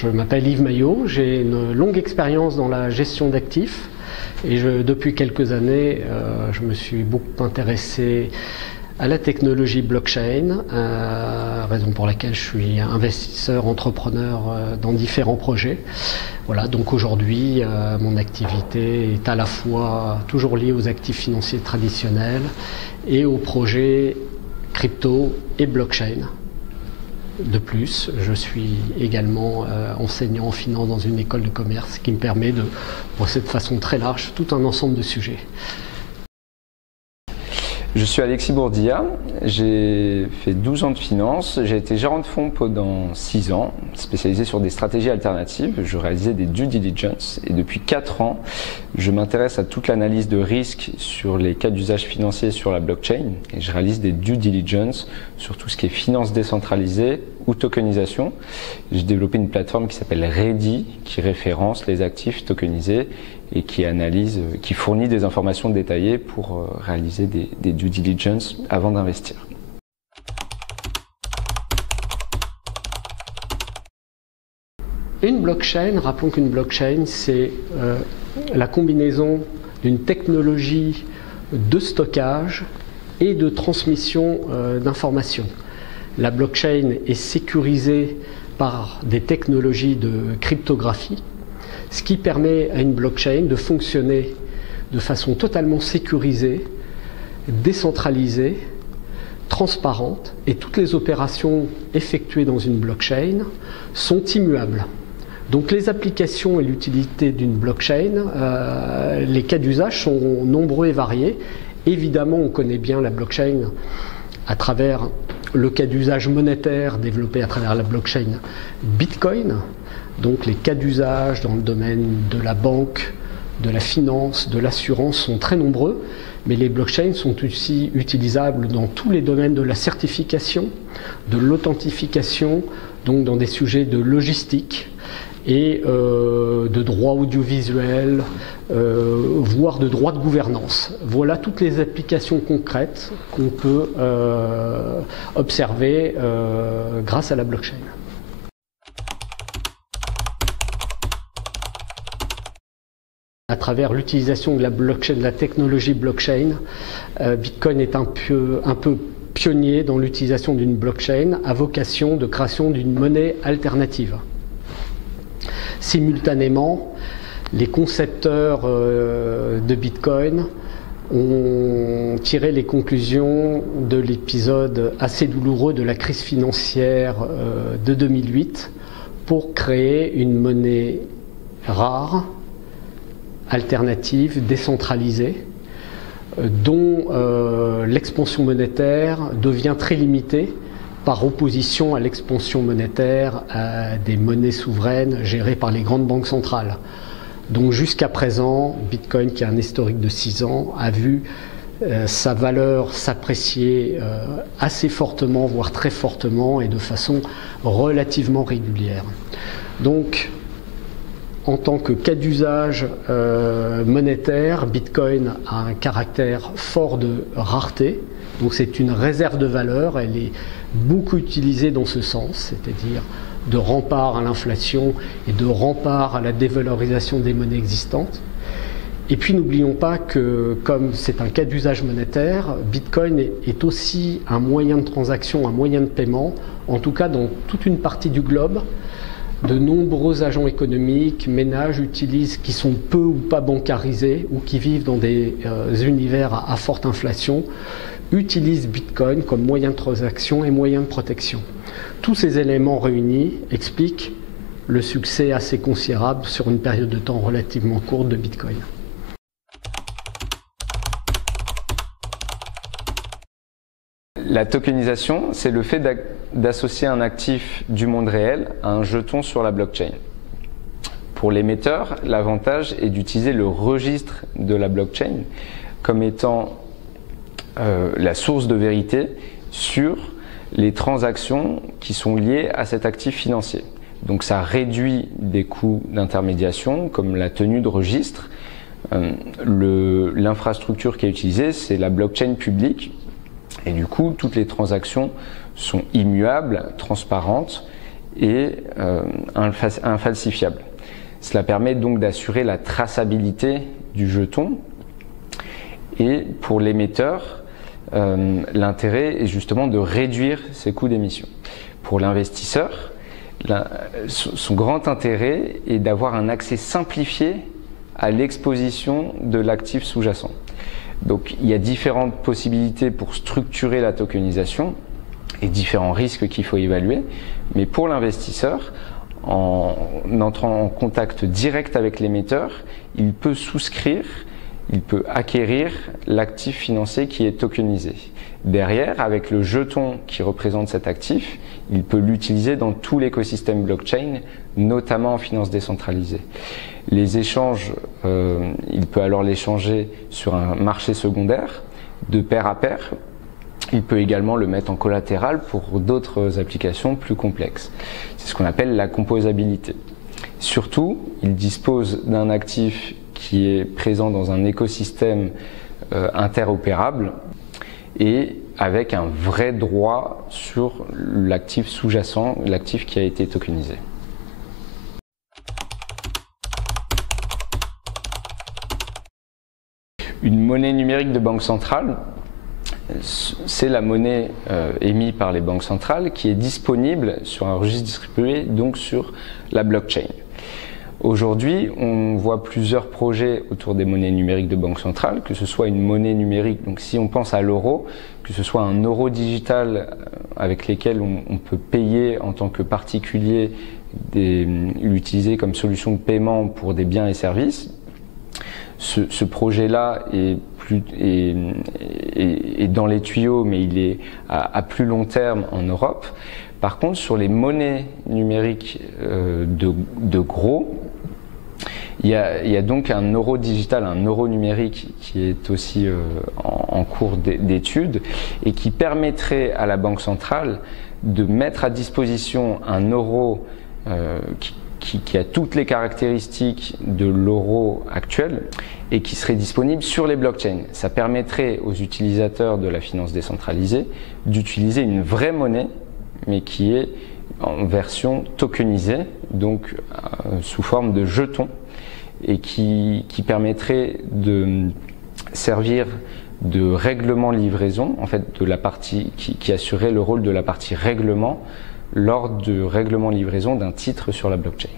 je m'appelle Yves Maillot, j'ai une longue expérience dans la gestion d'actifs et depuis quelques années, je me suis beaucoup intéressé à la technologie blockchain, raison pour laquelle je suis investisseur, entrepreneur dans différents projets. Voilà, donc aujourd'hui, mon activité est à la fois toujours liée aux actifs financiers traditionnels et aux projets crypto et blockchain. De plus, je suis également enseignant en finance dans une école de commerce qui me permet de brosser de façon très large tout un ensemble de sujets. Je suis Alexis Bourdia, j'ai fait 12 ans de finance, j'ai été gérant de fonds pendant 6 ans, spécialisé sur des stratégies alternatives, je réalisais des due diligence et depuis 4 ans, je m'intéresse à toute l'analyse de risque sur les cas d'usage financier sur la blockchain et je réalise des due diligence sur tout ce qui est finance décentralisée ou tokenisation. J'ai développé une plateforme qui s'appelle Ready, qui référence les actifs tokenisés et qui analyse, qui fournit des informations détaillées pour réaliser des due diligence avant d'investir. Une blockchain, rappelons qu'une blockchain, c'est la combinaison d'une technologie de stockage et de transmission d'informations. La blockchain est sécurisée par des technologies de cryptographie, ce qui permet à une blockchain de fonctionner de façon totalement sécurisée, décentralisée, transparente, et toutes les opérations effectuées dans une blockchain sont immuables. Donc les applications et l'utilité d'une blockchain, les cas d'usage sont nombreux et variés. Évidemment, on connaît bien la blockchain à travers le cas d'usage monétaire développé à travers la blockchain Bitcoin. Donc les cas d'usage dans le domaine de la banque, de la finance, de l'assurance sont très nombreux, mais les blockchains sont aussi utilisables dans tous les domaines de la certification, de l'authentification, donc dans des sujets de logistique et de droit audiovisuel, voire de droit de gouvernance. Voilà toutes les applications concrètes qu'on peut observer grâce à la blockchain. À travers l'utilisation de la blockchain, de la technologie blockchain, Bitcoin est un peu pionnier dans l'utilisation d'une blockchain à vocation de création d'une monnaie alternative. Simultanément, les concepteurs de Bitcoin ont tiré les conclusions de l'épisode assez douloureux de la crise financière de 2008 pour créer une monnaie rare, alternative, décentralisée, dont l'expansion monétaire devient très limitée par opposition à l'expansion monétaire des monnaies souveraines gérées par les grandes banques centrales. Donc jusqu'à présent, Bitcoin, qui a un historique de 6 ans, a vu sa valeur s'apprécier assez fortement, voire très fortement, et de façon relativement régulière. Donc, en tant que cas d'usage monétaire, Bitcoin a un caractère fort de rareté. Donc c'est une réserve de valeur, elle est beaucoup utilisée dans ce sens, c'est-à-dire de rempart à l'inflation et de rempart à la dévalorisation des monnaies existantes. Et puis n'oublions pas que comme c'est un cas d'usage monétaire, Bitcoin est aussi un moyen de transaction, un moyen de paiement, en tout cas dans toute une partie du globe. De nombreux agents économiques, ménages utilisent, qui sont peu ou pas bancarisés ou qui vivent dans des univers à forte inflation, utilisent Bitcoin comme moyen de transaction et moyen de protection. Tous ces éléments réunis expliquent le succès assez considérable sur une période de temps relativement courte de Bitcoin. La tokenisation, c'est le fait d'associer un actif du monde réel à un jeton sur la blockchain. Pour l'émetteur, l'avantage est d'utiliser le registre de la blockchain comme étant la source de vérité sur les transactions qui sont liées à cet actif financier. Donc ça réduit des coûts d'intermédiation comme la tenue de registre. L'infrastructure qui est utilisée, c'est la blockchain publique. Et du coup, toutes les transactions sont immuables, transparentes et infalsifiable. Cela permet donc d'assurer la traçabilité du jeton. Et pour l'émetteur, l'intérêt est justement de réduire ses coûts d'émission. Pour l'investisseur, son grand intérêt est d'avoir un accès simplifié à l'exposition de l'actif sous-jacent. Donc il y a différentes possibilités pour structurer la tokenisation et différents risques qu'il faut évaluer. Mais pour l'investisseur, en entrant en contact direct avec l'émetteur, il peut souscrire, il peut acquérir l'actif financier qui est tokenisé. Derrière, avec le jeton qui représente cet actif, il peut l'utiliser dans tout l'écosystème blockchain, notamment en finance décentralisée. Les échanges, il peut alors l'échanger sur un marché secondaire, de pair à pair. Il peut également le mettre en collatéral pour d'autres applications plus complexes. C'est ce qu'on appelle la composabilité. Surtout, il dispose d'un actif qui est présent dans un écosystème interopérable et avec un vrai droit sur l'actif sous-jacent, l'actif qui a été tokenisé. Une monnaie numérique de banque centrale, c'est la monnaie émise par les banques centrales qui est disponible sur un registre distribué, donc sur la blockchain. Aujourd'hui, on voit plusieurs projets autour des monnaies numériques de banque centrale, que ce soit une monnaie numérique, donc si on pense à l'euro, que ce soit un euro digital avec lesquels on peut payer en tant que particulier, l'utiliser comme solution de paiement pour des biens et services. Ce projet-là est dans les tuyaux, mais il est à plus long terme en Europe. Par contre, sur les monnaies numériques de gros, il y a donc un euro digital, un euro numérique qui est aussi en cours d'étude et qui permettrait à la Banque centrale de mettre à disposition un euro qui a toutes les caractéristiques de l'euro actuel et qui serait disponible sur les blockchains. Ça permettrait aux utilisateurs de la finance décentralisée d'utiliser une vraie monnaie, mais qui est en version tokenisée, donc sous forme de jetons, et qui permettrait de servir de règlement livraison, en fait de la partie qui assurait le rôle de la partie règlement lors du règlement livraison d'un titre sur la blockchain.